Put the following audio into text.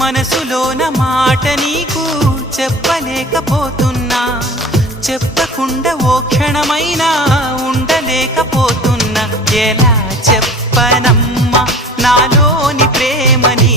మనసులోన మాట నీకు చెప్పలేకపోతున్నా, చెప్పకుండా ఓ క్షణమైనా ఉండలేకపోతున్నా. ఎలా చెప్పనమ్మా నాలోని ప్రేమని